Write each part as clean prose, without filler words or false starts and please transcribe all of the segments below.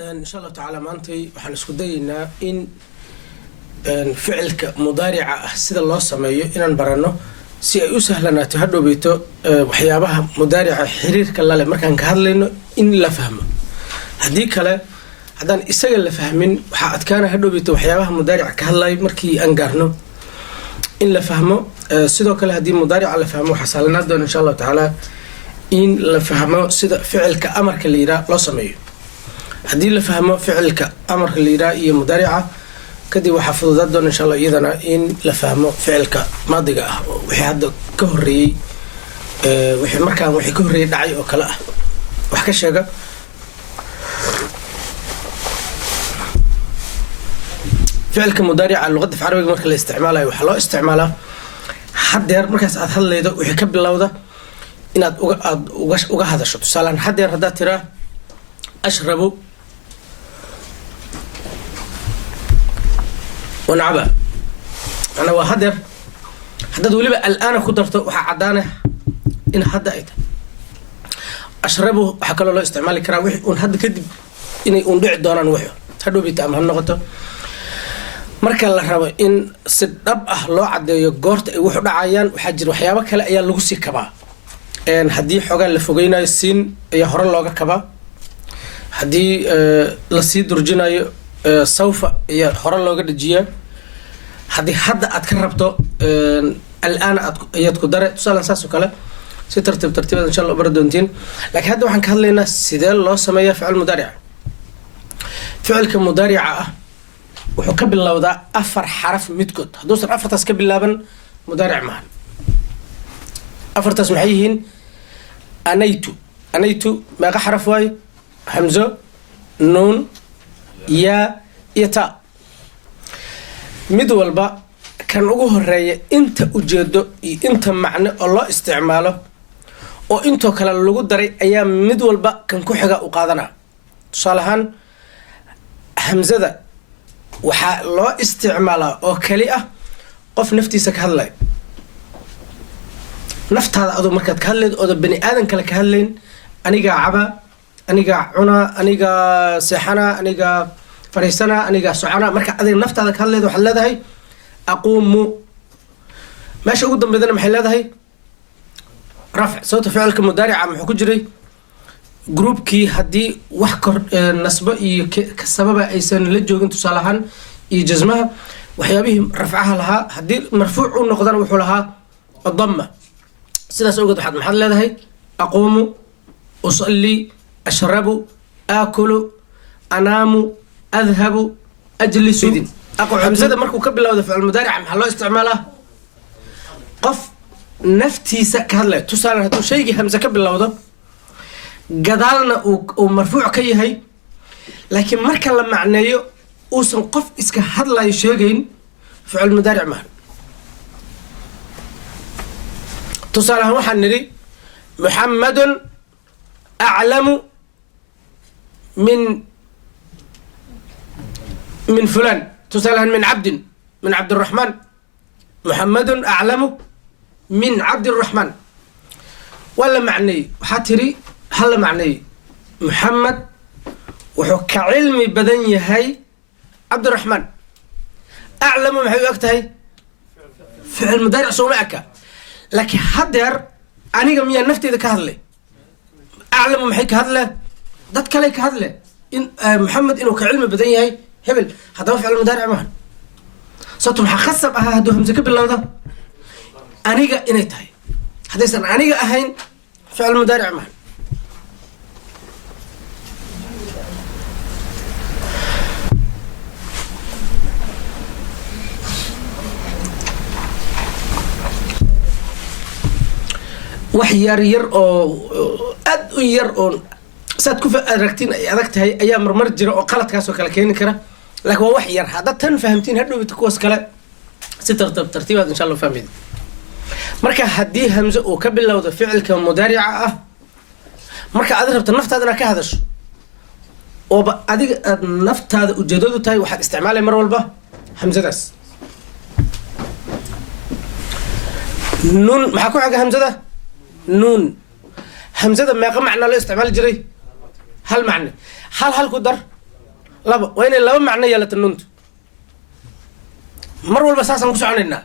إن شاء الله تعالى maantay waxaan isku dayaynaa in ficilka mudaarica sida loo sameeyo inaan barano si ay u sahlanaato hadhowbeyto waxyaabaha mudaarica xiriirka la leh markaan ka hadlayno in la fahmo hadii kale hadaan isaga la fahmin waxa adkaana hadhowbeyto waxyaabaha mudaarica ka hadlay markii aan gaarno in la fahmo sidoo kale hadii mudaarica la fahmo waxa sahlanaa doona insha Allah taala in la fahmo sida ficilka amarka la yiraahdo loo sameeyo hadii la fahmo ficilka amarka la yiraahdo iyo mudaarica kadib waxa fududaad doona insha Allah iyadana in la fahmo ficilka maadiga ah wixii hadda ka horeeyay wixii markaan wixii ka horeeyay dhacay oo kala ah wax ka sheega ficilka mudaarica luqadda carabiga marka la isticmaalayo waxa loo isticmaalaa hadeer markaas aad hadlaydo wixii ka bilowda inaad uga hadasho tusaalahan hadeer hadaa tiraa ashrabu ونعبا أنا وهدر حدد وليبا الآن كدرته وحعدانه إن حد أيضا أشربه حكى له استعمال كرا وحي ونحد كدب إني أندع دوران وحي هدو بيتأمل هالنقطة مركا الله ربا إن سدب أهلو عد يقورت وحد عيان وحجر وحيابا كلا أيان لغسي كبا إن حدي حقا لفوقينا السين يهور اللوغا كبا حدي لسيد رجينا سوف يهور اللوغا دجيا haddii hadda aad ka rabto الآن ayaad ku dare tusaale saas oo kale si tartiib insha Allah bar doontiin laakiin hadda waxaan ka hadlaynaa sidee loo sameeyaa ficil mudaaric ficilka mudaarica ah wuxuu ka bilowdaa afar xaraf midkood hadduu afartaas ka bilaaban mudaaric maahan afartaas maxay yihiin anaytu meeqa xaraf waayo hamzo nuun yaa iyo taa mid walba kan ugu horeeya inta ujeedo iyo inta macno oo loo isticmaalo oo intoo kale lagu daray ayaa mid walba kan ku xiga u qaadana tusaalahan hamzada waxa loo isticmaalaa oo kali ah qof naftiisa ka hadlay naftaada adoo markaad ka hadleed oo bani aadan kale ka hadleen aniga caba aniga cuna aniga seexana aniga فريسنا أنا صعنا مركز هذه النفط هذا كله ده حلا ده هي أقوم ماشي قدام بدنا محل ده هي رفع صوت فعل كمضارع عم حكوا جري جروب كي هدي وحكر نسبة كسبب أيسن للجو أنتو صالحان يجزمها وحيابهم رفعها لها هدي مرفوع ونقدر وحولها الضمة سيدا سوقت حد محل ده هي أقوم أصلي أشرب آكل أنام أذهب أجلس أقول همزة مركو قبل لو دفع المضارع محل استعماله قف نفتي سكهلا تسأل هتو شيء همزة قبل لو ده جدالنا ومرفوع كي هي لكن مركا لما معناه وسن قف إسك هذلا يشيجين فعل المضارع معه تسأل هو حنري محمد أعلم من فلان تسألها من عبد الرحمن محمد أعلم من عبد الرحمن ولا معني حاتري هل معني محمد وحك علمي بدني هاي عبد الرحمن أعلم محي وقتها فعل مضارع سومعك لكن حدر أنا جميع نفتي ذاك هذله أعلم محي كهذله ضد كليك هذله إن محمد إنه كعلم بدني هاي هبل هذا هو فعل المضارع معه صوتهم حخسب هادو همزة قبل الله ده أنيقا إنيتاي هذا يسأل أنيقا أهين فعل المضارع معه وحي ير أو أد ير أو ساد كوفا أركتين أدكت هاي أيام مرمر جرا أو قلت كاسو كلا كين كرا لكن هو وحي ير هذا تنفهمتين هدو بتكوس كلا ستر ترتيب إن شاء الله فهمين مركا هدي همزة وقبل لو ده فعل كمضارع مركا أدرب النفط هذا كهذاش وبعدين النفط هذا وجدوده تاي واحد استعماله مرة والبا همزة داس نون محكو حاجة همزة ده نون همزة ما يقع معنى لا استعمال جري هل معنى هل قدر لبا وين لبا معنى يلا تنونت مر والبا ساسان كو سكونينا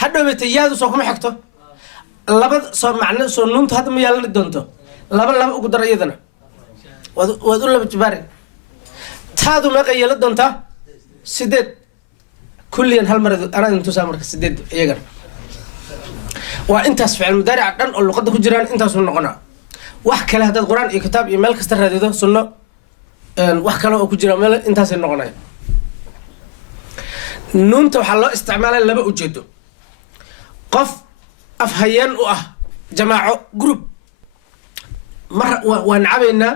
حدا بيتيادو سو كما خكتو لبا سو معنى سو نونت هدا ما يلا دونتو لبا ugu dar iyadana wad u laba jibari taadu ma qayla doonta sideed kulliyan hal mar ana intu saamarka sideed iyagan waa intaas ficil mudaaric dhan oo luqada ku jiraan intaas uu noqonaa wax kale hadad quraan iyo kitaab iyo meel kasta raadido sunno wax kale oo ku jira meel intaas ay noqonay nuunta waxa loo isticmaalay laba ujeedo qof afhayeen u ah jamaaco group mar waan cabayna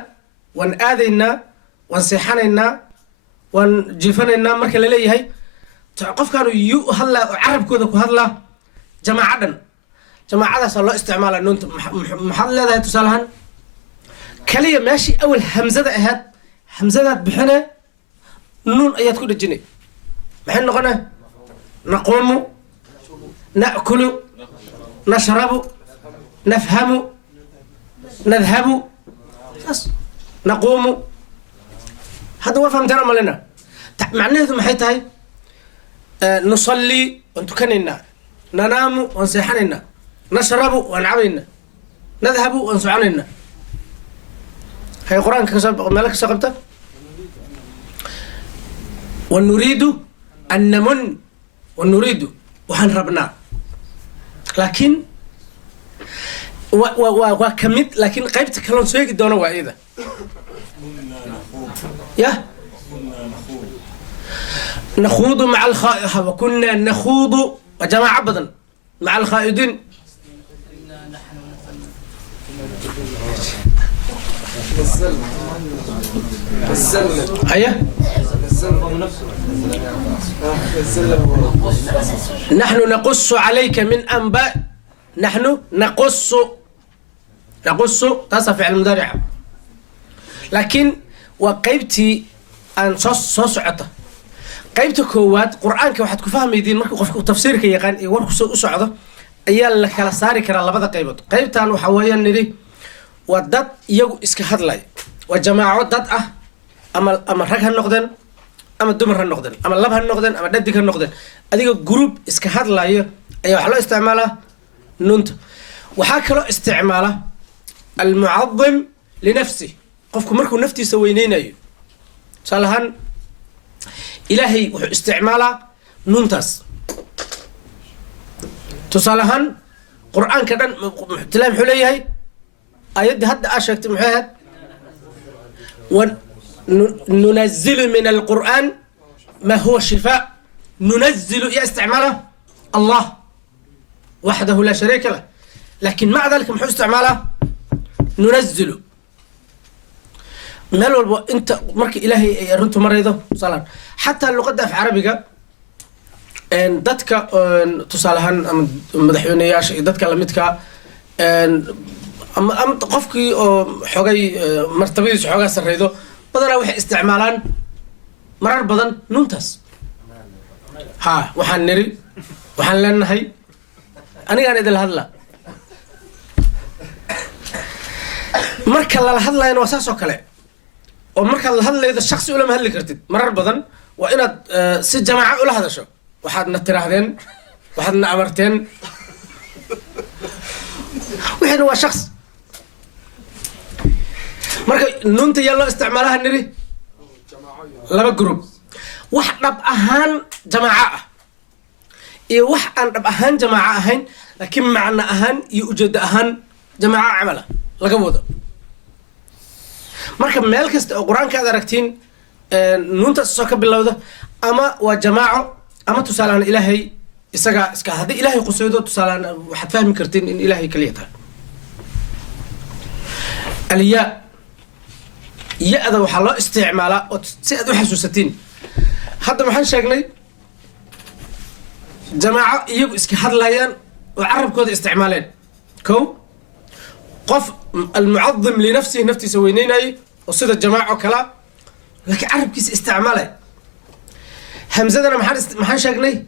waan aadayna waan seexanayna waan jiifanaynaa marka la leeyahay qofkaanu yu hadlaa oo carabkooda ku hadlaa jamaacadan jamaacadaas loo isticmaalaa nuunta maxaad leedahay tusaalahan kaliya meeshii awal hamzada ahayd hamzadaad bixine nuun ayaad ku dhejinay maxay noqonaa naquumu na'kulu nashrabu nafhamu nadhabu naquumu هذا وفهم ترى مالنا معناه ما حيتهاي نصلي ونتكننا ننام ونسيحننا نشرب ونعبينا نذهب ونسعننا هاي القرآن كسب ملك سقبته ونريد أن نمن ونريد وحنربنا لكن وكمت لكن قيبت كلام سويك دونه وعيده يا نخوض مع الخائض وكنا نخوض وجماعة بدن مع الخائضين أيه نحن نقص عليك من أنباء نحن نقص تصف على المضارع لكن وقيبتي أن صوصعته قيبت كواد قرآن كواحد كفهم يدين مركو قفك تفسيرك يقان وركو صعده أيال لك على ساري كرا لبدا قيبت قيبتان وحويا نري ودد يجو إسك هدلاي وجماعة دد أما رجع النقدن أما دمر النقدن أما لبها النقدن أما ددك النقدن أديك جروب إسك هدلاي أيوة حلو استعماله ننت وحاكلو استعماله المعظم لنفسه قفكم مركو نفتي سوينيناي صالحان إلهي استعماله نونتاس تصالحان قرآن كدن تلام حليهي آيات هاد أشكت محيهد وننزل من القرآن ما هو شفاء ننزل يا استعماله الله وحده لا شريك له لكن مع ذلك محو استعماله ننزل meel walba inta markii ilaahay ay runtu maraydo salaam hatta luqada af carabiga dadka tusaalahan ama madaxweynayaasha iyo dadka la midka ama qofkii oo xogay martabadiisa xogaa sareydo badanaa waxay isticmaalaan marar badan nuuntaas ha waxaan niri waxaan leenahay anigaan idil hadla marka la hadlayna waa saas oo kale ومركز هذا إذا الشخص ولا مهلك كرتد مرر بدن وإن ست جماعة ولا هذا شو واحد نتراهدين واحد نعمرتين واحد هو شخص مركز نونت يلا استعمالها النري لما جروب واحد رب أهان جماعة إيه واحد رب أهان جماعة أهين لكن معنا أهان يوجد أهان جماعة عمله لقبوده marka meel kasta oo quraanka aad aragtiin nuunta soo ka bilowda ama waa jamaaco ama tusaalaan ilaahay isaga iska hadii ilaahay qusaydo tusaalaan waxaad fahmi kartiin in ilaahay kaliya tahay aliya yaada waxa loo isticmaalaa oo si aad u xasuusatiin hadda waxaan sheegnay jamaaco iyagu iska hadlayaan oo carabkooda isticmaaleen kow قف المعظم لنفسه نفتي سوينيناي وصيد الجماعة كلا لكن عرب كيس استعماله همزة أنا محن شاقني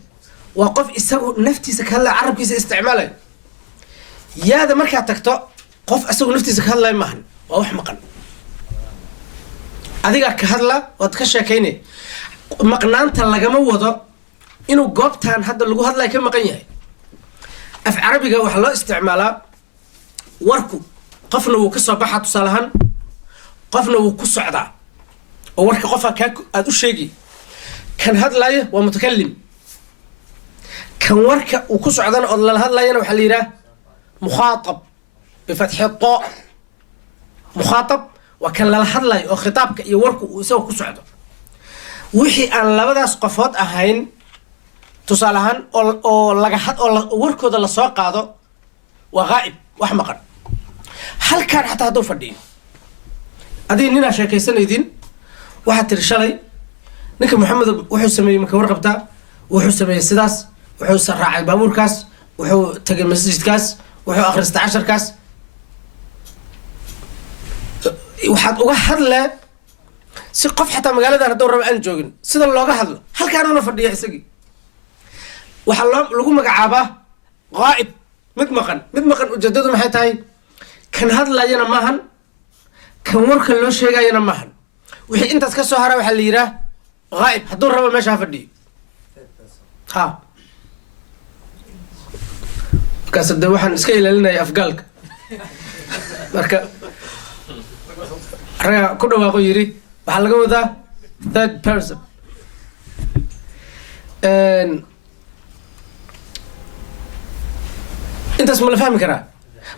وقف إساقو نفتي سكهلا عرب كيس استعماله يا ذا مركع تكتو قف أساقو نفتي سكهلا مهن وأوح مقن adiga ka hadla waad ka sheekaynay maqnaanta lagama wado inuu goobtan hadda lagu hadlay ka maqan yahay af carabiga waxa loo isticmaalaa warku qofna wuu ka soo baxaa tusaalahan qofna wuu ku socdaa oo warka qofa ka aad u sheegi kan hadlaya waa mutakallim kan warka uu ku socdana oo la hadlayana waxa la yiraahdaa mukhatab bifathi ta mukhatab wa kan la hadlay oo khitaabka iyo warku uu isoo ku socdo wixii aan labadaas qofood ahayn tusaalahan oo laga had oo warkooda la soo qaado waa ghaib wax maqan halkaan xataa haduu fadhiyo adii nina sheekaysanaydiin waxa tir shalay ninka maxamed wuxuu sameeyay marka warqabta wuxuu sameeyay sidaas wuxuu saraacay baabuurkaas wuxuu tagay masjidkaas wuxuu akhristay 10kaas waxaad uga hadlaa si qof xataa magaalada haduu rabo aan joogin sida looga hadlo halkaan una fadhiyo isagii waxa lagu magacaabaa ghaib mid maqan ujeedadu maxay tahay kan hadlayana maahan kan warka loo sheegayana maahan wixii intaas ka soo hara waxa la yiraahdaa ghaib haduu rabo meesha fadhiyo ha kaasada waxaan iska ilaalinaya afgaalka marka raga ku dhawaaqo yiri waxa laga wadaa third person intaas ma la fahmi karaa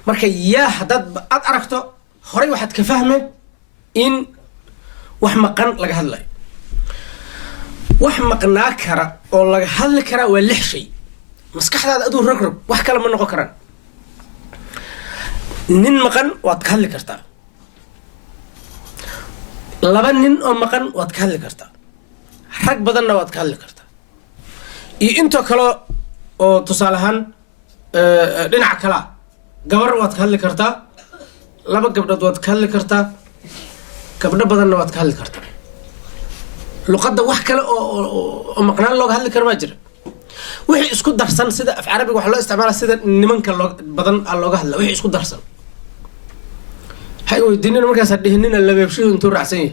marka yaa haddaad aad aragto horay waxaad ka fahme in wax maqan laga hadlayo wax maqnaa kara oo laga hadli karaa waa 6 shay maskaxdaada aduu rog wax kale ma noqon karaan nin maqan waad ka hadli kartaa 2 nin oo maqan waad ka hadli kartaa rag badanna waad ka hadli kartaa iyo intoo kale oo tusaalahan dhinaca kala gabar waad ka hadli kartaa 2 gabdhood waad ka hadli kartaa gabdho badanna waad ka hadli kartaa luqadda wax kale oo maqnaan looga hadli karo ma jira wixii isku darsan sida af carabiga waxa loo isticmaalaa sida nimanka badan looga hadla wixii isku darsan hay weydiinina markaas dhihinina labeebshidu intuu raacsan yahay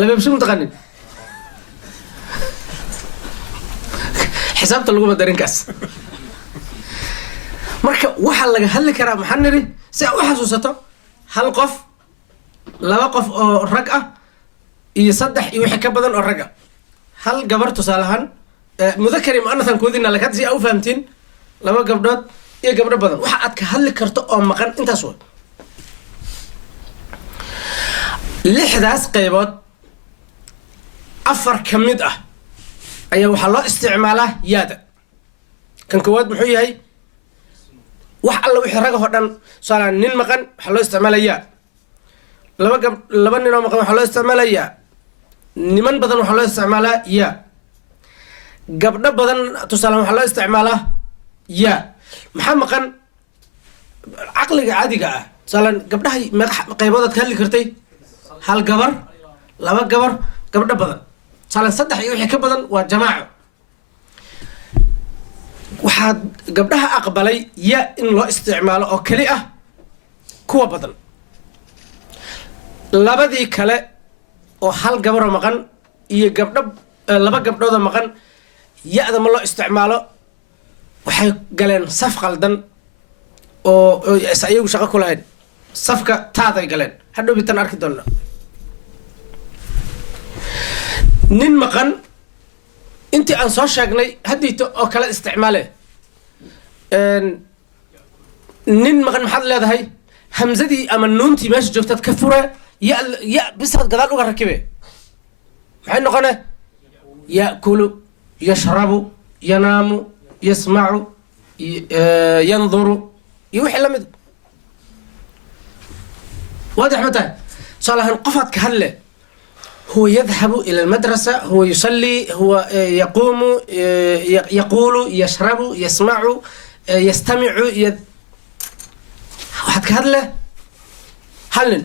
labeebshidu mutaqanin xisaabta lagu madarinkaas marka waxa laga hadli karaa maxaa niri si aad u xasuusato hal qof 2 qof oo rag ah iyo 3 iyo wixii ka badan oo rag ah hal gabar tusaalahan mudakari muannathan koodina la kadsi au fahamtiin 2 gabdhood iyo gabdho badan waxa aad ka hadli karto oo maqan intaas waa 6daas qaybood 4 kamid ah ayaa waxa loo isticmaalaa yaada kan koowaad muxuu yahay wax alla wixii rag oo dhan saalaan nin maqan waxa loo isticmaalayaa 2 nin oo maqan waxa loo isticmaalayaa niman badan waxa loo isticmaalaa ya gabdho badan tusaale waxa loo isticmaalaa ya maxaa maqan aqliga caadiga ah saalaan gabdhaha qaybood ka hadli kartay hal gabar 2 gabar gabdho badan saalaan 3 iyo wixii ka badan waa jamaaco waxaad gabdhaha aqbalay ya in loo isticmaalo oo kali ah kuwa badan labadii kale oo hal gabar oo maqan iyo gabdho 2 gabdhood oo maqan ya-da ma loo isticmaalo waxay galeen saf qaldan oo ayagu shaqo ku lahayn safka taaday galeen hadhow bitan arki doona nin maqan intii aan soo sheegnay haddiito oo kale isticmaale nin maqan maxaad leedahay hamzadii ama nuuntii meesha joogtaad ka fura ya bisaad gadaal uga rakibe maxay noqone ya'kulu yashrabu yanaamu yasmacu yanduru iyo wixii la mid واضح متى صالح انقفض كهله هو يذهب إلى المدرسة هو يصلي هو يقوم يقول يشرب يسمع يستمع واحد كهله هلن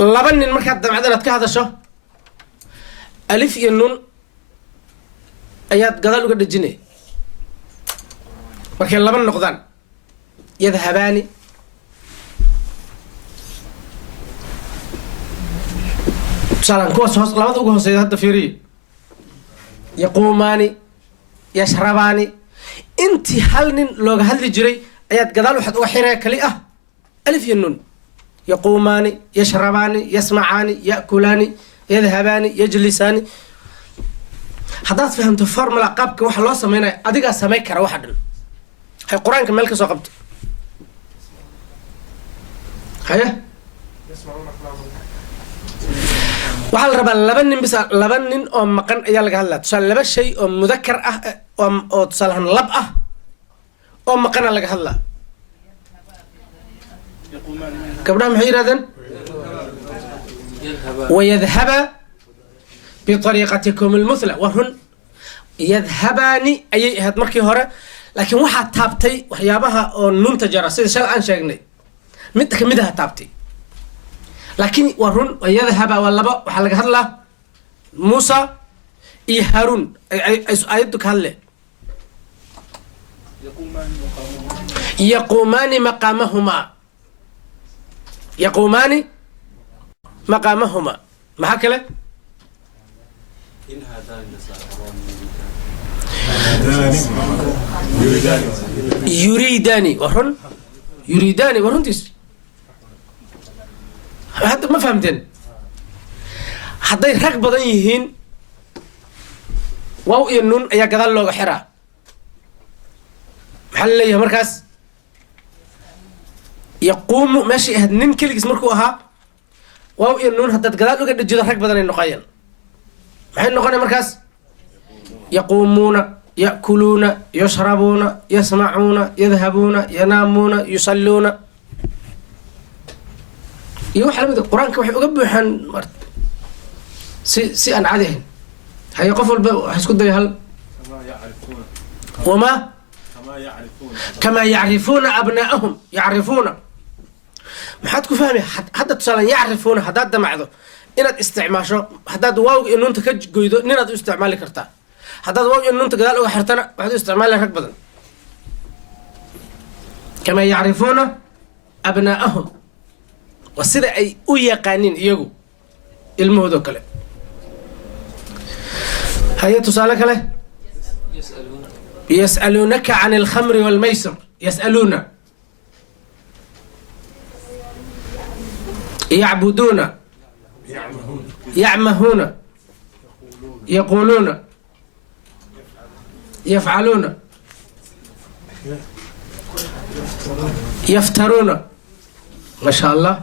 لبن المركز دمعدنا كهذا شو ألف ينون آيات قدال وقد الجنيه ولكن لبن نقدان يذهبان tusaale kuwaas hoos labada ugu hooseeya hadda fiiriye yaquumaani yashrabaani intii hal nin looga hadli jiray ayaad gadaal waxaad uga xiraya kali ah alif iyo nun yaquumaani yashrabaani yasmacaani ya'kulaani yadhabaani yajlisaani haddaad fahamto formula qaabka waxa loo sameynaya adigaa samayn kara waxa dhan hay qur-aanka meel ka soo qabto haya waxaa la rabaa laba nin oo maqan ayaa laga hadlaa tusaale laba shay oo mudakar ah oo tusaalehan lab ah oo maqana laga hadlaa gabdhaha maxay yidhahdeen wayadhaba biariiqatikum lmuthla waa run yadhabaani ayay ahayd markii hore laakiin waxaa taabtay waxyaabaha oo nuunta jara sida shal aan sheegnay mid kamid aha taabtay laakiin waa run yadhaba waa laba waxaa laga hadlaa muusa iyo haruun ayaddu ka hadle yaquumaani maqaamahuma maxaa kale yuriidaani waa run yuriidaani waa runtiis hadda ma fahamteen hadday rag badan yihiin waaw iyo nun ayaa gadaal looga xiraa maxaa la leeyahay markaas yaquumu meeshay ahayd nin keligiis markuu ahaa waaw iyo nun haddaad gadaal uga dhajido rag badan ay noqoyeen maxay noqonaya markaas yaquumuuna ya'kuluuna yashrabuuna yasmacuuna yadhabuuna yanaamuuna yusalluuna iyo waxa lamid qur-aanka waxay uga buuxaan si aan cadi ahayn haye qof walba waxa isku daya hal wamaa kamaa yacrifuuna abnaa'ahum yacrifuuna maxaad ku fahmay hadda tusaalan yacrifuuna haddaad damacdo inaad isticmaasho haddaad waawga iyo nuunta ka goydo ninaad u isticmaali kartaa haddaad waaw iyo nuunta gadaal uga xirtana waxaad u isticmaali rag badan kamaa yacrifuuna abnaa'ahum waa sida ay u yaqaaniin iyagu ilmahoodoo kale haye tusaale kale yas'aluunaka can alkhamri waalmaysir yas'aluuna yacbuduuna yacmahuuna yaquuluuna yafcaluuna yaftaruuna ma sha allah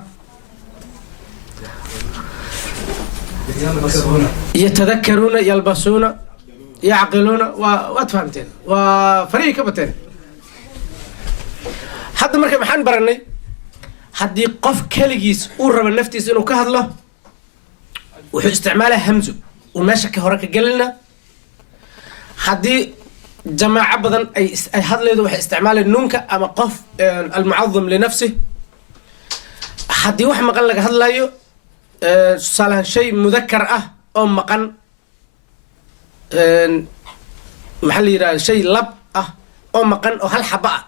yatadakaruuna yalbasuuna yacqiluuna waad fahamteen waa farihii ka bateen hadda marka maxaan baranay haddii qof keligiis uu rabo naftiisa inuu ka hadlo wuxuu isticmaalaa hamzo uu meesha ka hore ka gelina haddii jamaaco badan ay hadlaydo waxay isticmaaleen nuunka ama qof almucadim linafsih haddii wax maqan laga hadlayo tusaalahan shay mudakar ah oo maqan maxaa la yidhahda shay lab ah oo maqan oo hal xaba ah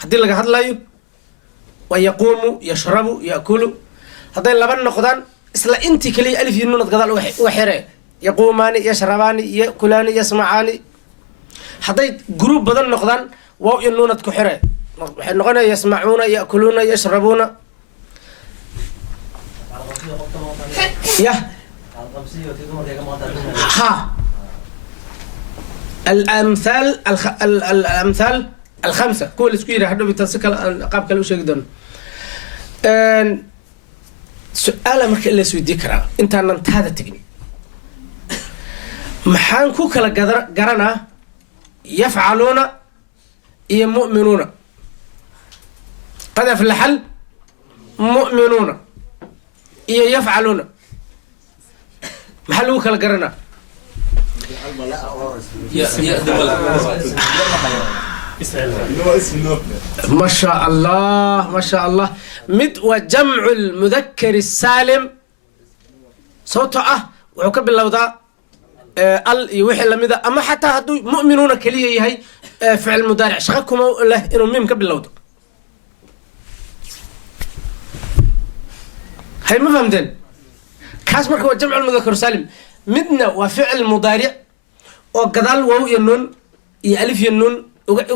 haddii laga hadlayo waa yaquumu yashrabu ya'kulu hadday laba noqdaan isla intii kaliya alif iyo nuunad gadaal uga xire yaquumaani yashrabaani yakulaani yasmacaani hadday gruub badan noqdaan waaw iyo nuunad ku xire waxay noqonaya yasmacuuna ya'kuluuna yashrabuuna yah ha الأمثال الخمسة كل سكيرة حدو بتنسك قاب كلو شيء دون سؤال مرك اللي سوي ذكرى أنت أنت هذا تجني محان كوك لجرنا يفعلون يمؤمنون قد في الحل مؤمنون يفعلون محل كوك لجرنا ما شاء الله ما شاء الله مد وجمع المذكر السالم صوته وحكب اللوضاء ال يوحي لمذا اما حتى هدو مؤمنون كليه هي فعل مضارع شغلكم له انه ميم قبل اللوضاء هاي ما فهمتين كاس مركب جمع المذكر سالم مدنا وفعل مضارع وقدال واو ينون يألف ينون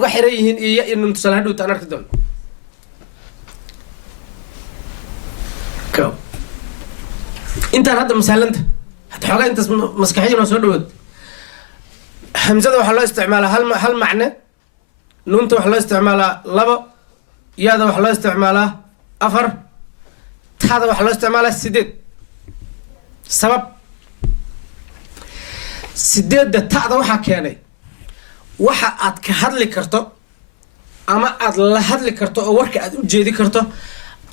وحريهن ينون تسالهدو تانارك دون كو انت هذا مثال انت حتى انت مسكحيين وسودود همزة وحلا استعمالها هل معنى نونت وحلا استعمالها لبا يادا وحلا استعمالها أفر هذا وحلا استعمالها سديد سبب سديد ده تادا وحا كياني وحا اد كهدلي كرتو اما اد لهدلي كرتو او وركا اد ujeedi karto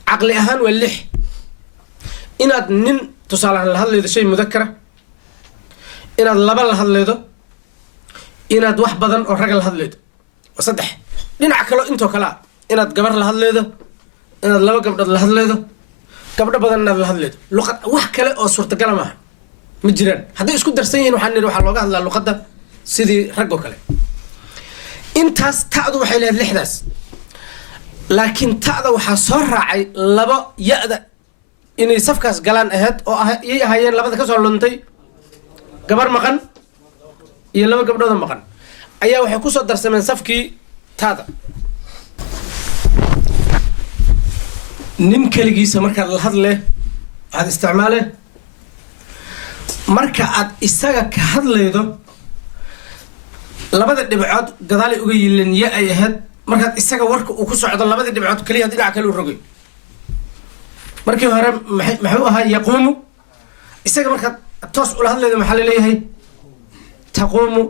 caqli ahaan waa lix inaad nin tusaalahan la hadlaydo shay mudakara inaad laba la hadlaydo inaad wax badan oo rag la hadlaydo saddex dhinac kale intoo kala inaad gabar la hadlaydo inaad laba gabdhood la hadlaydo gabdho badan inaad la hadlaydo luqad wax kale oo suurtagal ma aha ma jiraan haddii isku darsan yihiin waxaan niri waxa looga hadlaa luqadda sidii rag oo kale intaas taadu waxay leedahay lixdaas laakiin taada waxaa soo raacay laba ya-da inay safkaas galaan ahayd oo yay ahaayeen labada ka soo luntay gabar maqan iyo laba gabdhood maqan ayaa waxay ku soo darsameen safkii taada nin kaligiisa markaad la hadle aad isticmaale marka aad isaga ka hadlaydo labada dhibcood gadaalay uga yileen ya ay ahayd markaad isaga warka uu ku socdo labada dhibcood kaliya dhinac kale u rogay markii hore maxuu ahaa yaquumu isaga markaad toos ula hadlaydo maxaa leeyahay taquumu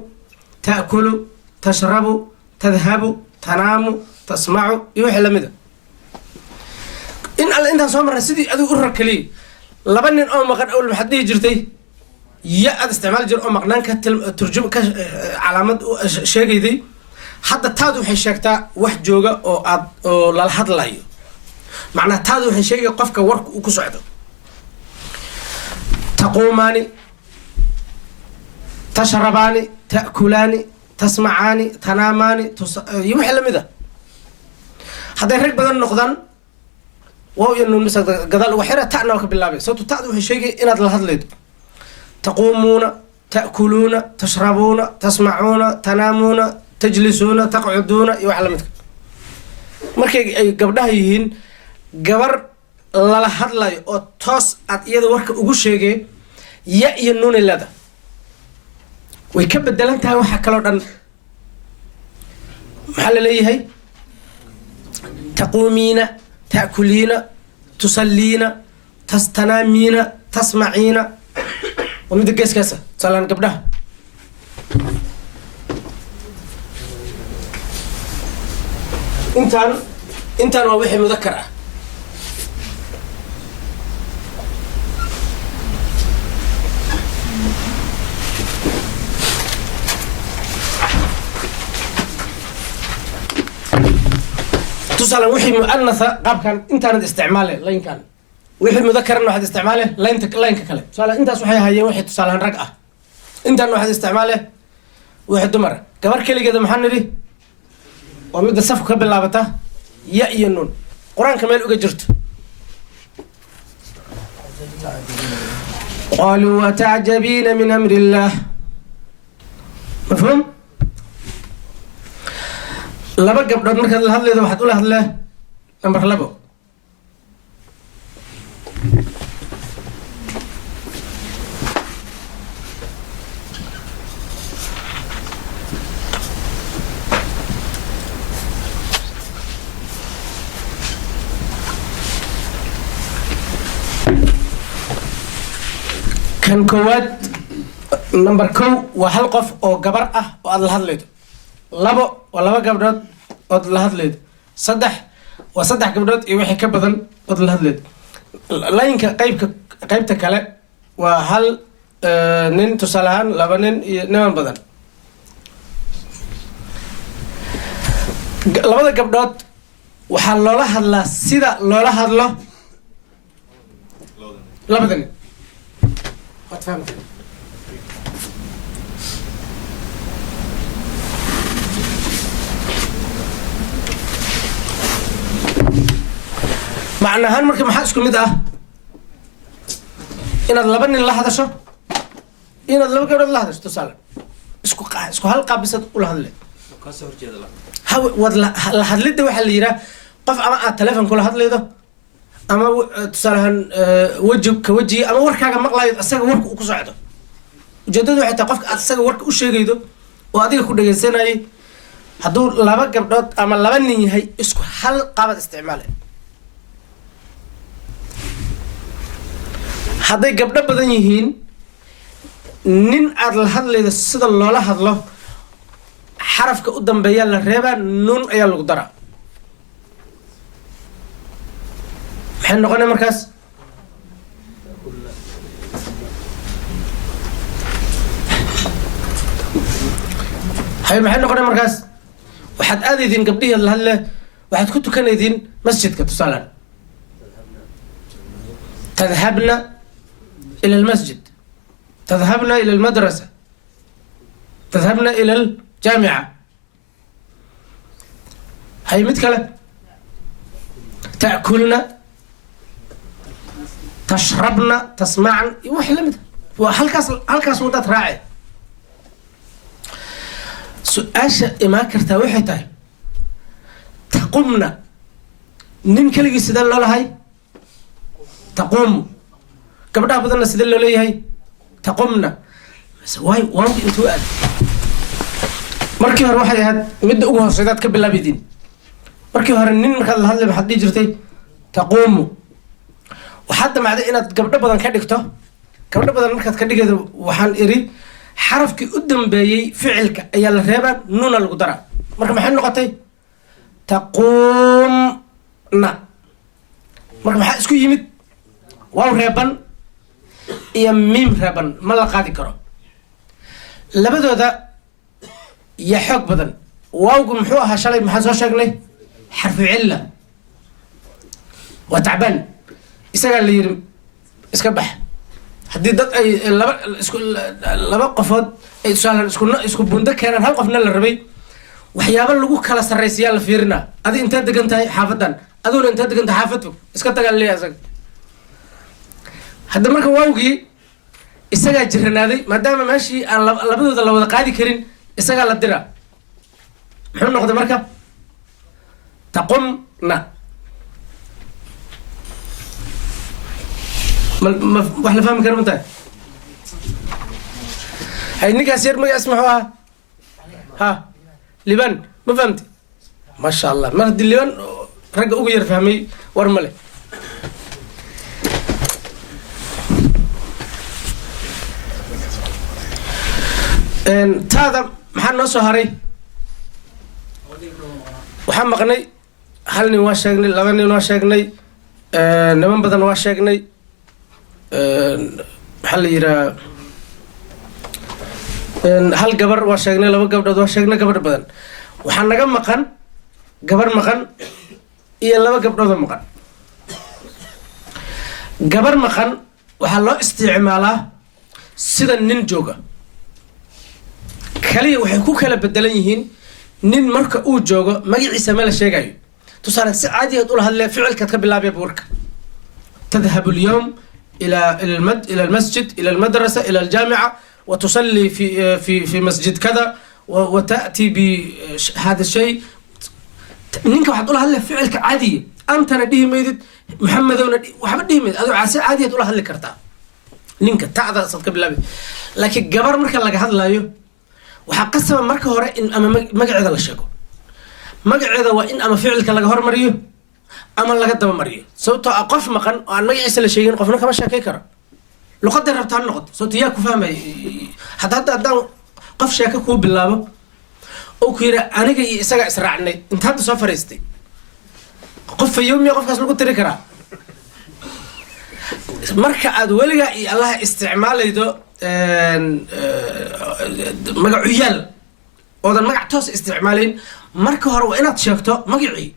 taakulu tashrabu tadhabu tanaamu tasmacu iyo wixii lamida in alla intaan soo marray sidii adigu u rag kaliya laba nin oo maqan awal maxaad dhihi jirtay ya aad isticmaali jir oo maqnaanka turjum ka calaamad sheegayday hadda taadu waxay sheegtaa wax jooga oo aad oo lala hadlayo macnaha taadu waxay sheegay qofka warku uu ku socdo taquumaani tashrabaani taakulaani tasmacaani tanaamaani iyo wixii lamid ah hadday rag badan noqdaan waaw iyo nuun misa gadaal uga xira ta'na waa ka bilaabay sababto taadu waxay sheegay inaad la hadlaydo تقومون تأكلون تشربون تسمعون تنامون تجلسون تقعدون يوحلمتك markay ay gabdhaha yihiin gabar lala hadlayo oo toos aad iyada warka ugu sheegay ya iyo nuun ilada way ka bedelan tahay waxa kale oo dhan maxaa la leeyahay taquumiina ta'kuliina tusalliina tastanaamiina tasmaciina ومد الجيس كاسة سالان قبلها انتان ووحي مذكرة تسالان وحي مؤنثة قاب كان انتان استعماله لين كان وحي مذكر انه واحد استعماله لين ككله سؤال انت صحيح هي وحي تصالحان رقعه انت انه واحد استعماله واحد دمر كبر كليgeeda maxaan niri waa mid safku ka bilaabata ya iyo nun quraanka meel uga jirto قالوا وتعجبين من امر الله مفهوم laba gabdhood marka la hadlaydo waxaad u la hadlaa number 2 كان كواد نمبر كو وهل قف أو جبر وأضل هذليد لبو ولا جبرات أضل هذليد صدح وصدح جبرات يوحي كبدن أضل هذليد لين قيب تكلا وهل نين تسالهان لبنين نمان بدن لبدا جبرات وحل لولا هذلا سيدا لولا هذلا لبدن فهمت معناها مركب maxaa isku mid ah inaad laba nin la hadasho inaad laba gabdhood la hadasho tusaale isku hal qaabisad ula hadle wad la hadlidda waxaa la yidhaha qof ama aad teleefon kula hadlaydo ama tusaalehaan weji ka weji ama warkaaga maqlayo isaga warka uu ku socdo ujeedadu waxay tahay qofka aad isaga warka u sheegaydo oo adiga ku dhagaysanayay hadduu laba gabdhood ama laba nin yahay isku hal qaabad isticmaale hadday gabdho badan yihiin nin aad la hadlaydo sida loola hadlo xarafka u dambeeyaa la reebaa nuun ayaa lagu daraa maxay noqonay markaas maxay noqonay markaas waxaad aadaydiin gabdhihii la hadle waxaad ku tukanaydiin masjidka tusaalan tadhabna ila almasjid tadhabna ila almadrasa tadhabna ila aljaamica hay mid kale ta'kulna tashrabna tasmacna wax la mid waa halkaas wadaad raace su-aasha imaan kartaa waxay tahay taqumna nin keligii sidee loo lahay taquumu gabdhaha badanna sidee loo leeyahay taqumna waay waawgi intuu aad markii hore waxay ahayd midda ugu hooseydaad ka bilaabidiin markii hore nin markaad la hadlay waxaad dhihi jirtay taquumu waxaad damacday inaad gabdho badan ka dhigto gabdho badan markaad ka dhigaydo waxaan iri xarafkii u dambeeyey ficilka ayaa la reebaa nuuna lagu daraa marka maxay noqotay taquumna marka maxaa isku yimid waaw reeban iyo miim reeban ma la qaadi karo labadooda ya xoog badan waawgu muxuu ahaa shalay maxaan soo sheegnay xarfu cilla waa tacbaan isagaa la yidhi iska bax haddii dad ay laba qofood ay tusaalan isku bundo keenaan hal qofna la rabay waxyaaba lagu kala sarraysiyaa la fiirinaa adi intaad degan tahay xaafadan aduguna intaad degan tahay xaafad fog iska tagaan leeya isaga hadda marka waawgii isagaa jiranaaday maadaama meeshii aan labadooda la wada qaadi karin isagaa la diraa muxuu noqday marka taqumna wax la fahmi kara matahay hay ninkaas yar magaciis muxuu ahaa ha liban ma fahamti maasha allah mar haddii liban ragga ugu yar fahmay war male taada maxaa noo soo haray waxaa maqnay hal nin waa sheegnay laba nin waa sheegnay niman badan waa sheegnay maxaa la yiraa hal gabar waa sheegnay laba gabdhood waa sheegnay gabadh badan waxaa naga maqan gabar maqan iyo laba gabdhoodoo maqan gabar maqan waxaa loo isticmaalaa sida nin jooga kaliya waxay ku kala bedelan yihiin nin marka uu joogo magaciisa ma la sheegayo tusaale si caadiyaad ula hadlee ficilkaad ka bilaabaya buurka tadhabu alyawm إلى المسجد إلى المدرسة إلى الجامعة وتصلي في مسجد كذا وتأتي بهذا الشيء نينك واحد تقول هلا فعلك عادي أنت نديه ميدت محمد وحمد ديه ميدت هذا عسى عادي تقول هلا كرتا نينك تعذر صدق بالله لكن جبر مركز لك هذا لا يو وحقسم مركز هراء إن أما مقعد الله شكو مقعد وإن أما فعلك لك هر مريو ama laga daba mariyo sababtoo ah qof maqan oo aan magaciisa la sheegin qofna kama sheekay karo luqadda rabtaan noqoto sababtoo yaa ku fahmay haddaan qof sheeko kuu bilaabo oo ku yidha aniga iyo isaga israacnay inta hadda soo fariistay qof fayoomiya qofkaas lagu tiri karaa marka aad weligaa iyo allaha isticmaalaydo magacuyaal oodan magac toos isticmaalayn marka hore waa inaad sheegto magacii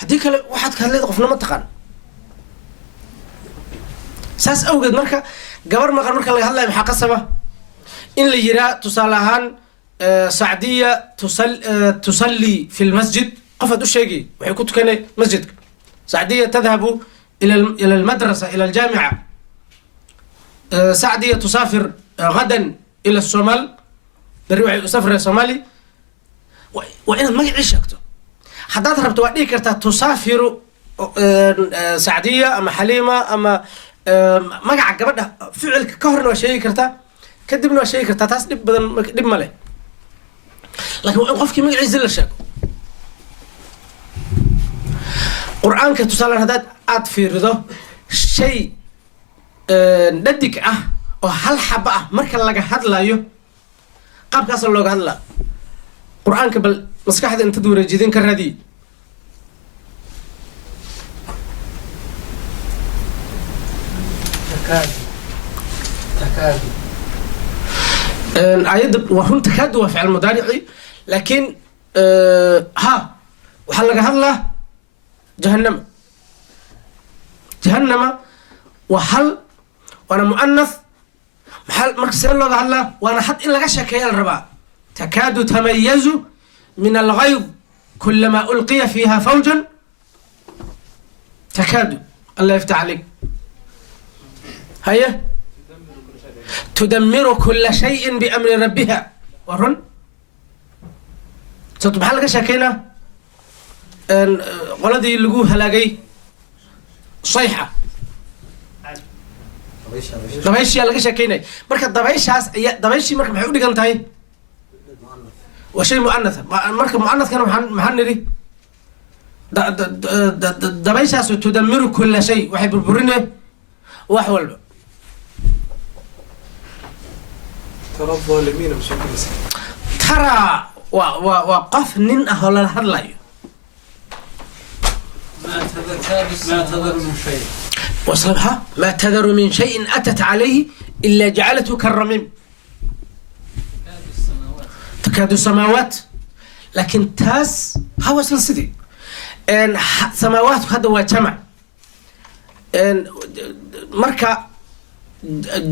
haddii kale waxaad ka hadleed qofna ma taqaan saas awgeed marka gabar maqan marka laga hadlayo maxaa qasaba in la yiraa tusaale ahaan sacdiya tusalli fi lmasjid qofaad u sheegay waxay ku tukanay masjidka sacdiya tadhabu ila almadrasa ila aljaamica سعدية تسافر غدا إلى الصومال بري سفر إلى الصومالي وأنا ما عشقته حدات ربط وادي كرتا تسافر سعدية أما حليمة أما ما عقبتها فعل كهرنا وشيء كرتا كدبنا وشيء كرتا تاس دب ماله لكن وقف كي ما يعز إلا شيء قرآن كتسال هذا في رضا شيء ندك وهل حبة مركز لقى هذا لا يو قاب كسر لقى هذا لا قرآن قبل مسكحة أنت دور جدين كردي تكاد آيات وهم تكادوا فعل مضارعي لكن ها وحل لقى هذا جهنم وهل وانا مؤنث محل مركز الله هذا وانا حط إلا قشك يا الربا تكاد تميز من الغيظ كلما ألقي فيها فوجا تكاد الله يفتح عليك هيا تدمر كل شيء بأمر ربها ورن ستبحل قشكينا ولدي يلقوها لاقي صيحة دبيشي laga sheekeynay marka dabayshii marka maxay u dhigan tahay waa shay mu'annath marka mu'annathkana maxaan niri dabayshaas tudammiru kull shay waxay burburinay wax walba tara zaalimiin bashakil tara wa qof nin ah oo la hadlayo ما تذر من شيء وصلها ما تذر من شيء أتت عليه إلا جعلته كالرميم تكاد السماوات لكن تاس هو أصلا سدي إن سماوات هذا هو جمع إن مركا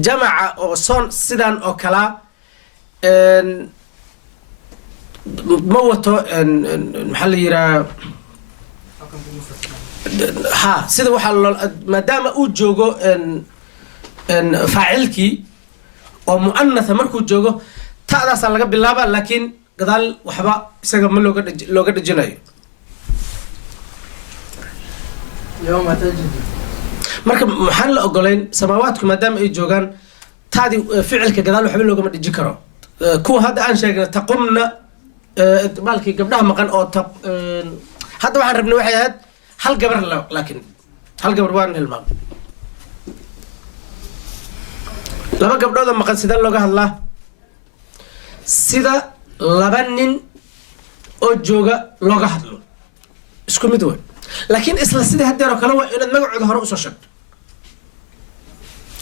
جمع أو صون سدان أو كلا إن موتو إن محل يرى ها سيدا waxaa maadaama uu joogo faacilkii oo mu'anatha markuu joogo taadaas laga bilaaba laakiin gadaal waxba isaga ma looga dhajinayo يوم تجد marka maxaan la ogolayn samaawaadku maadaama ay joogaan taadi ficilka gadaal waxba looga dhajin karo kuwa hadda aan sheegnay taqumna balki gabdhaha maqan oo hadda waxaan rabnay waxay ahayd هل قبر لكن هل قبر وان الماء لما قبر هذا ما قد سيدا لوجه الله سيدا لبنن أو جوجا لوجه الله اسكو مدول لكن إسلا سيدا هدي ركلوا إن المقعد هرب سوشك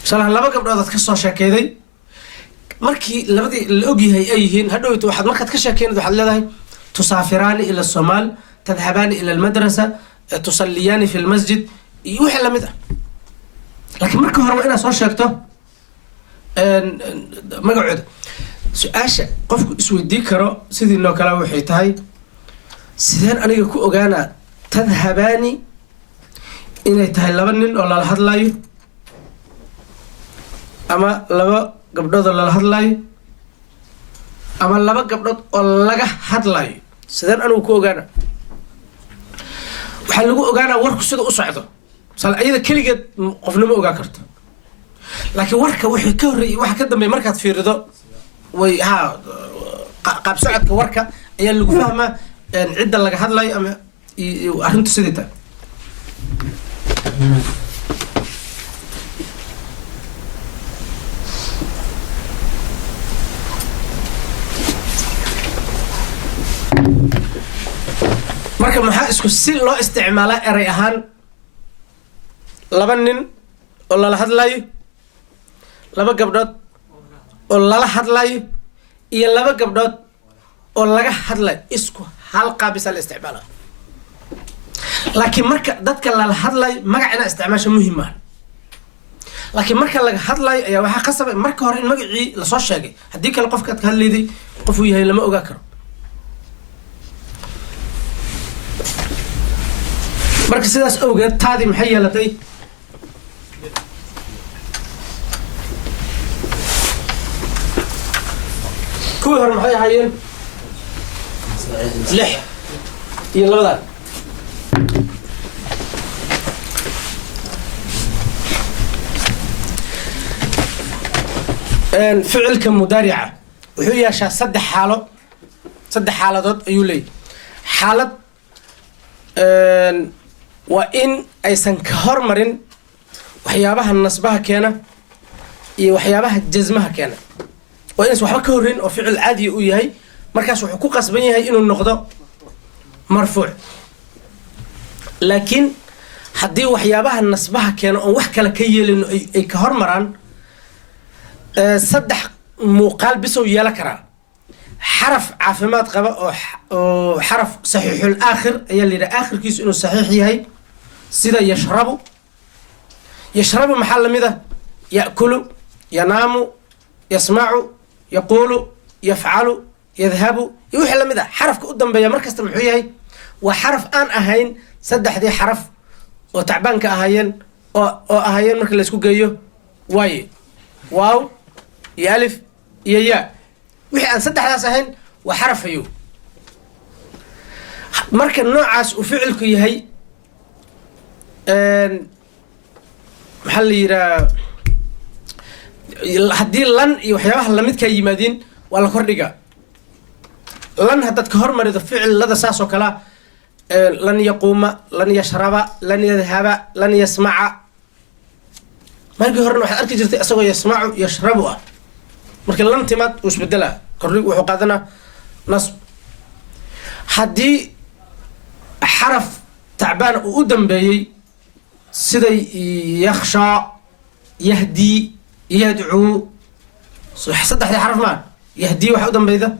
سلام لما قبر هذا تكسر شاكيدي مركي لبدي الأوجي هي أيهن هدول واحد مركي تكسر كين ذو حل هذا تسافران إلى الصومال تذهبان إلى المدرسة تصليان في المسجد يوحي لمده لكن مركو هروا إنا صار شاكتو مقعد سؤاشا قفكو اسوي ديكرو سيدي إنو كلا وحيتاي سيدين أنا يكو أغانا تذهباني إنا يتاي لبنين ولا الهدلاي أما لبا قبضوض ولا الهدلاي أما لبا قبضوض ولا هدلاي سيدين أنا يكو أغانا waxaa lagu ogaanaa warku sida u socdo sal ayada kaligeed qofnimo ogaa karto laakiin warka wixii ka horeeyay waxa ka dambeeyay markaad fiirido way qaab socodka warka ayaa lagu fahmaa cidda laga hadlayo ama arrintu sidita marka maxaa isku si loo isticmaalaa eray ahaan laba nin oo lala hadlayo laba gabdhood oo lala hadlayo iyo laba gabdhood oo laga hadlayo isku hal qaabisa la isticmaalaa laakiin marka dadka lala hadlayo magacina isticmaasha muhiim ah laakiin marka laga hadlayo ayaa waxaa qasabay marka hore in magacii la soo sheegay haddii kale qofka aad ka hadlayday qof uu yahay lama ogaa karo marka sidaas awgeed taadi maxay yeelatay كوي هرم حي هايين لح يلا بدأ فعل كمضارعة وهي شا صدح حالة ضد أيولي حالة وإن أيسن كهرمرين وحيابها النصبها كان وحيابها جزمها كان وإن سوحبا كهرين وفعل عادي وياهي مركز وحقوق قصبية هي إنه النقطة مرفوع لكن حدي وحيابها النصبها كان أو وحكا لكي لأنه أي كهرمران صدح مقال بسو يلكرا حرف عافمات قبا أو حرف صحيح الآخر يلي آخر كيس إنه صحيح هي سيدا يشرب محل ماذا يأكل ينام يسمع يقول يفعل يذهب يوحي لماذا حرف قدام بيا مركز تمحويه وحرف آن أهين صدح دي حرف وتعبان كأهين أو أهين مركز اللي يسكو جيو واي واو يا ألف يا ياء وحي أن صدح داس أهين وحرف يو مركز نوعاس وفعلك يهي محل يرى haddii lan iyo waxyaabaha lamidka yimaadeen waa la kordhigaa lan haddaad ka hormarido ficilada saas oo kala lan yaquuma lan yashraba lan yadhaba lan yasmaca markii horena waxaad arki jirtay isagoo yasmacu yashrabu ah markii lan timaad uu isbedela kordhig wuxuu qaadanaa nasb haddii xaraf tacbaan uu u dambeeyey siday yakhsha yahdi يدعو صح صدح حرف ما يهدي واحد قدام بيده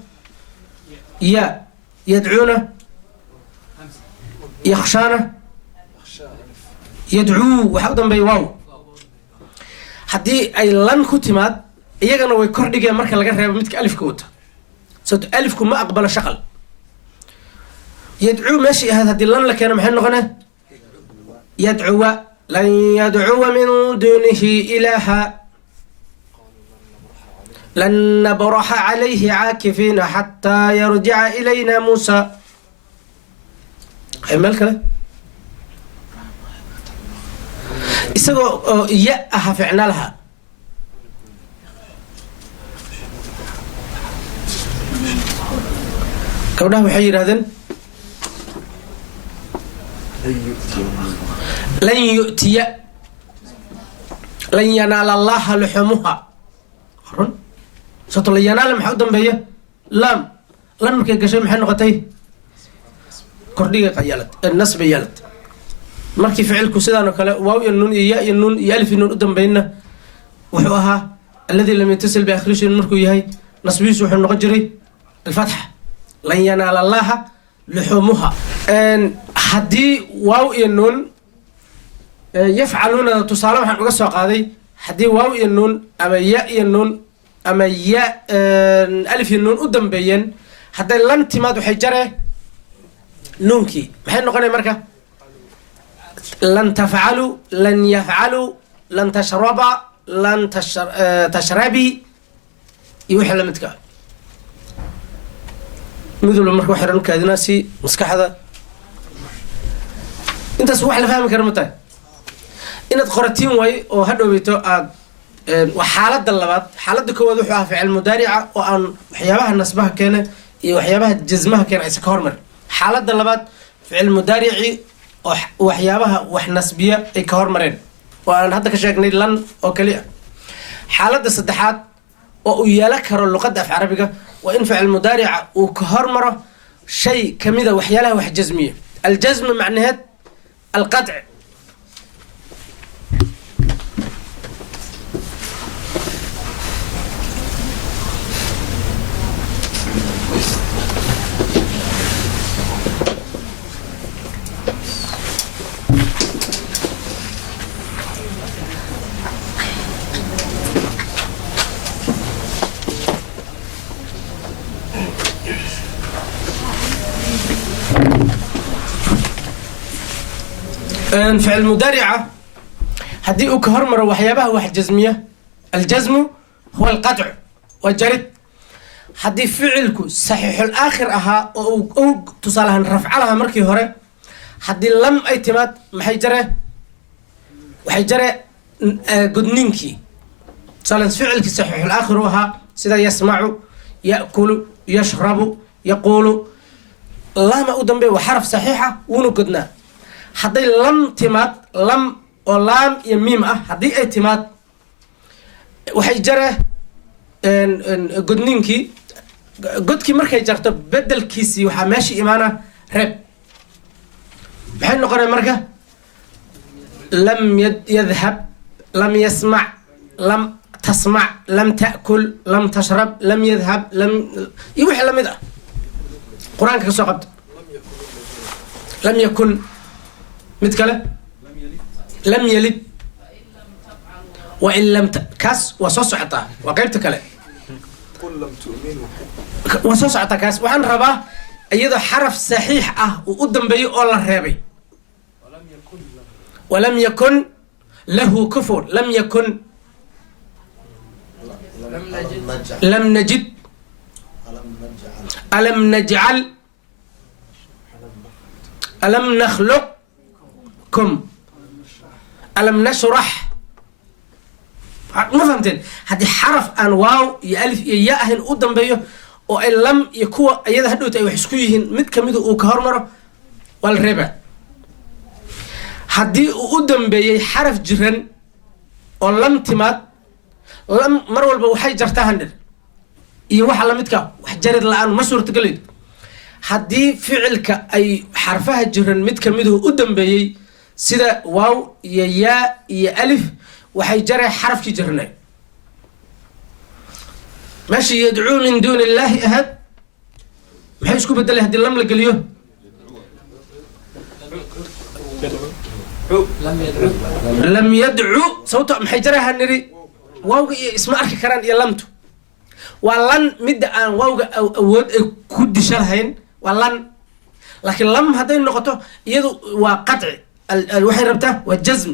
يا يدعونا يخشانا يدعو واحد قدام بي واو حدي اي لان كتمات iyagana way kordhigeen marka laga reebo midka alifka wata soo alifku ma aqbala shaqal yad'u mashi hadii lan la keeno maxay noqonaa yad'u lan yad'u min dunihi ilaha لن نبرح عليه عاكفين حتى يرجع إلينا موسى حمل كده يسقو يأها فعنا لها كونه حير هذا لن يؤتي لن ينال الله لحمها صوت اللي ينال محو دنبيه لام لام كي قشي محن نقطي كردية قيالت النسب يالت مركي فعلكو سيدان وكلا واو ينون يا ينون يالف ينون قدام بيننا وحوها الذي لم يتصل بآخرش المركو يهي نسبيس وحن نقجري الفتح لن ينال الله لحومها ان حدي واو ينون يفعلون تصالح عن قصة قاضي حدي واو ينون أما يا ينون أما يا ألف النون قدام بين حتى لن تماد حجره نونكي محن نقول مركا لن تفعلوا لن يفعلوا لن تشرب لن تشربي يوحي لمتك مثل مركا وحرن كادناسي مسك هذا أنت سوح لفهم كرمتك إن قرتين واي وهدو بيتو وحالة اللبات حالة كواد وحها فعل مضارعة وأن وحيابها نصبها كان وحيابها جزمها كان عيسى كورمر حالة اللبات فعل مضارعي وحيابها وحنسبية أي كورمرين وأنا حتى كشاكني لن أو كليا حالة الصدحات ويالكر اللغة في عربية وإن فعل مضارعة وكهرمرة شيء كمذا وحيالها وحجزمية الجزم معناه القطع فعل مضارعة هدي كهرمرة وحيابها واحد جزمية الجزم هو القطع والجرد haddii ficilku saxiixul aakhir ahaa oo uu tusaalahaan rafca lahaa markii hore haddii lam ay timaad maxay jare waxay jare gudniinkii tusaalaan ficilkii saxiixul aakhir u ahaa sida yasmacu ya'kulu yashrabu yaquulu lama u dambeeya waa xaraf saxiixa wuuna godnaa hadday lam timaad lam oo laam iyo miim ah haddii ay timaad waxay jare godniinkii godkii markay jarto bedelkiisii waxaa meesha imaana reeb maxay noqonaya marka lam yadhab lam yasmac lam tasmac lam ta'kul lam tashrab lam yadhab lam iyo wixii lamid ah qur-aanka ka soo qabta lam yakun mid kale lam yalid wain lam kaas waa soo socotaa waa qaybta kale waa soo socotaa kaas waxaan rabaa iyadoo xaraf saxiix ah uu u dambeeyo oo la reebay walam yakun lahu kufur lam yakun lam najid alam najcal alam nakhluqkum alam nashrax ma fahamteen haddii xaraf aan waaw iyo alif iyo ya ahayn u dambeeyo oo ay lam iyo kuwa iyada hadhowta ay wax isku yihiin mid kamida uu ka hormaro waa la reebaa haddii uu u dambeeyey xaraf jiran oo lam timaad lam mar walba waxay jartaa handhir iyo waxa lamidka wax jarid la-aan ma suurtagelaydo haddii ficilka ay xarfaha jiran mid kamidu u dambeeyey sida waaw iyo yaa iyo alif waxay jareen xarafkii jirnay meeshii yadcuu min duuni illaahi ahad maxay isku bedelay haddii lam la geliyo lam yadcu sababto maxay jaraha niri waawga iyo isma arki karaan iyo lamtu waa lan midda aan waawga awood ay ku disha lahayn waa lan laakiin lam hadday noqoto iyadu waa qaci waxay rabtaa waa jazm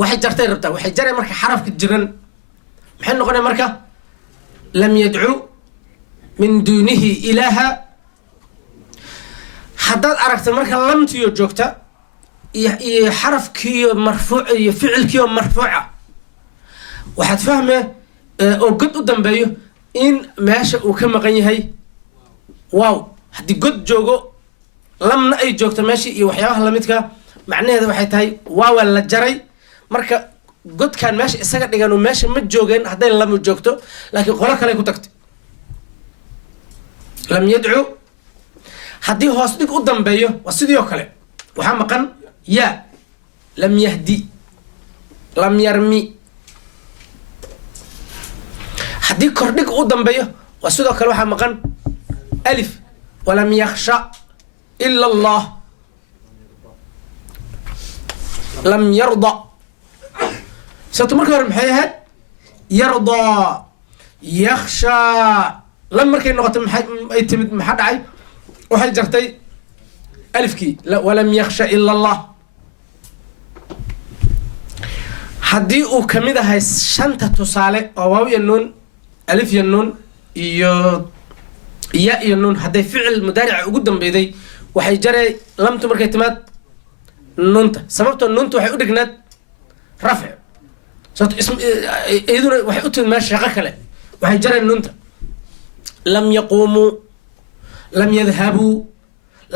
waxay jartay rabtaa waxay jaray marka xarafka jiran maxay noqonaya marka lam yadcu min duunihi ilaaha haddaad aragta marka lamtiyo joogta iyo xarafkiiyo marfuuc iyo ficilkiiyo marfuuca waxaad fahme oo god u dambeeyo in meesha uu ka maqan yahay waaw haddii god joogo lamna ay joogto meeshii iyo waxyaabaha lamidka macnaheeda waxay tahay waawaa la jaray marka godkaan meesha isaga dhiganu meesha ma joogeen hadday lamu joogto laakiin qolo kale ku tagtay lam yadcu haddii hoos dhig u dambeeyo waa sidii oo kale waxaa maqan yaa lam yahdi lam yarmi haddii kordhig u dambeeyo waa sidoo kale waxaa maqan alif walam yakhsha ila allah lam yarda sababto markii hore maxay ahayd yardaa yakhshaa lam markay noqotay maxay ay timid maxaa dhacay waxay jartay alifkii walam yakhsha ila allah haddii uu kamid ahay shanta tusaale oo waaw iyo nuun alif iyo nuun iyo ya iyo nuun hadday ficil mudaarica ugu dambeyday waxay jaray lamtu markay timaad nuunta sababtoo nuunta waxay u dhignaad rafci sababto iyaduna waxay u timid meel shaqo kale waxay jareen nuunta lam yaquumuu lam yadhabuu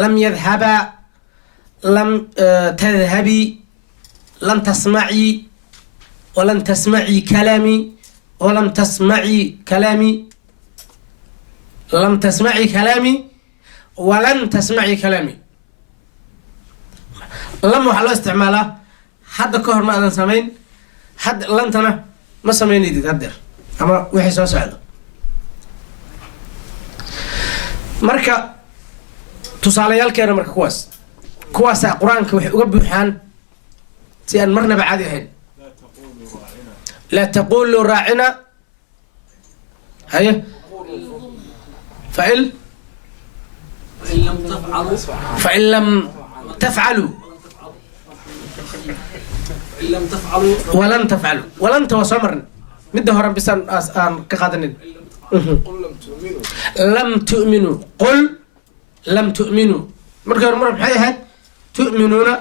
lam yadhabaa lam tadhabii lan tasmacii walan tasmacii kalaamii walam tasmacii kalaamii lam tasmacii kalaamii walan tasmacii kalaamii lam waxaa loo isticmaalaa hadda ka hor ma aadan samayn hadda lantana ma samaynaysid haddeer ama wixii soo socdo marka tusaalayaalkeena marka kuwaasaa qur-aanka waxay uga buuxaan si aan marnaba caadi ahayn laa taquluu raacina haye fain lam tafcaluu walan tafcaluu walanta waa soo marna midda horan bisaan aan ka qaadanin قل لم تؤمنوا لم تؤمنوا قل لم تؤمنوا markii hore mar maxay ahayd tu'minuuna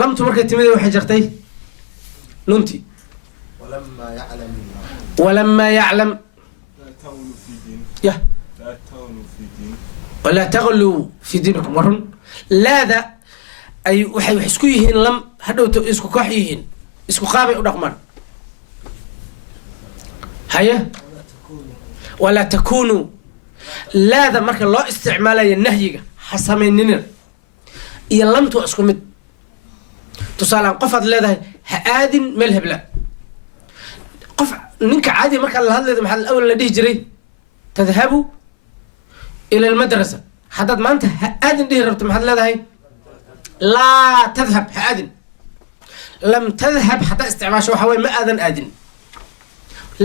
lamtu markay timid waxay jartay nunti ولما يعلم الله ولما يعلم لا تغلوا في دين يا لا تغلوا في دين ولا تغلوا في دينكم ورن لا ذا أي waxay wax isku yihiin lam hadhowto isku koox yihiin isku qaabay u dhaqmaan haya ولا تكونوا لا ذا marka loo isticmaalayo nahyiga ha sameynina iyo lamtu isku mid tusaalaan qof aad leedahay ha aadin meel hebla qof ninka caadi marka la hadlayo maxaa awal la dhihi jiray tadhabu ila almadrasa haddaad maanta ha aadin dhihi rabto maxaad leedahay laa tadhab ha aadin lam tadhab haddaa isticmaasho waxa waye ma aadan aadin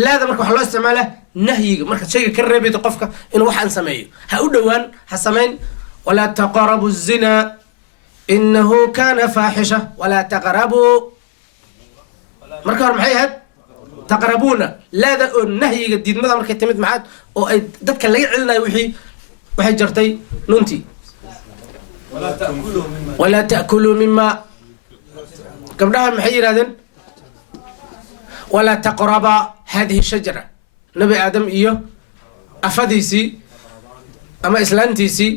laada marka waxaa loo isticmaalaa nahyiga markaad shayga ka reebayto qofka inuu waxaan sameeyo ha u dhowaan ha samayn walaa taqrabu الzina inahu kana faaxisha walaa taqrabu marka hore maxay ahayd taqrabuuna laada oo nahyiga diidmada markay timid maxaad oo ay dadka laga celinayo wixii waxay jartay nuntii ولا تأكلوا مما walaa ta'kuluu mima gabdhaha maxay yidhahdeen walaa taqraba hadihi shajara nabi aadam iyo afadiisii ama islaantiisii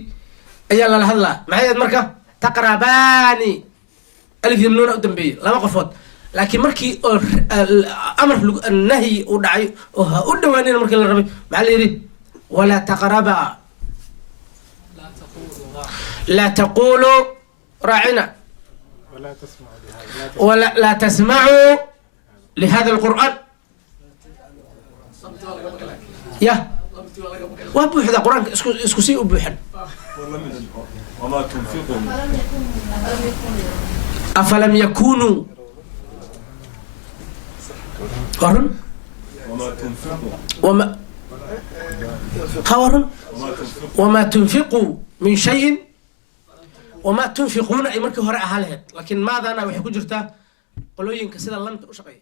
ayaa lala hadlaa maxay ahayd marka taqrabaani alif iyo nuuna u dambeeyey laba qofood laakiin markii oo amar nahyi uu dhacay oo ha u dhawaanina markii la rabay maxaa la yidhi walaa taqraba laa taquluu raacina ولا لا تسمعوا لهذا القرآن يا وابوح ذا قرآن اسكو سي ابوحن وما تنفقوا أفلم يكونوا ورن وما تنفقوا وما خورن وما تنفقوا وما تنفقوا من شيء وما تنفقون أي مركي هراء هالهد لكن ماذا أنا وحي كجرتا قلوين كسيدا لم تشقي